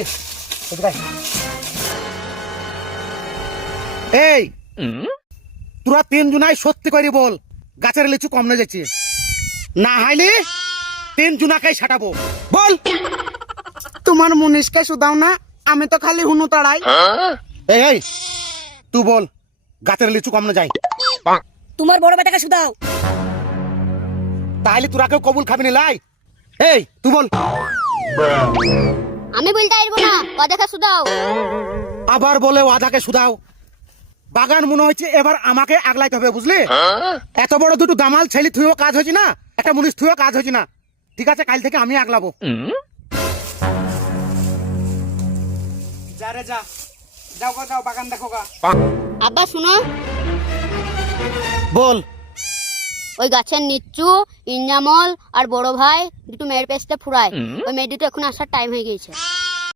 এই এই তোরা তিনজনাই সত্যি করে বল গাছের লিচু কম না যাচ্ছে না হাইলে তিনজনাকেই ছাটাবো বল। তোমার মুনিশকে শুধাও না, আমি তো খালি হুনু তাড়াই। এই এই তুই বল গাছের লিচু কম না যায় তোমার বড় বেটাকে শুধাও। তাহলে তোরা কেউ কবুল খাবি না লাই। এই তুই বল। আমি বলতে পারবো না, ওদেরকে শুধাও। আবার বলে ওয়াদাকে শুধাও। বাগান মনে হচ্ছে এবার আমাকে আগলাইতে হবে বুঝলি। এত বড় দুটো দামাল ছেলে থুয়েও কাজ হচ্ছে না, একটা মুনিশ থুয়েও কাজ হচ্ছে না। ঠিক আছে কাল থেকে আমি আগলাবো। যা রে যা, যাও গো যাও, বাগান দেখো গা। আব্বা শুনো, বল। ওই গাছের নিচু ইঞ্জামল আর বড় ভাই দুটো মেয়ের পেছতে ফুরায়, ওই মেয়ে দুটো এখন আসার টাইম হয়ে গেছে।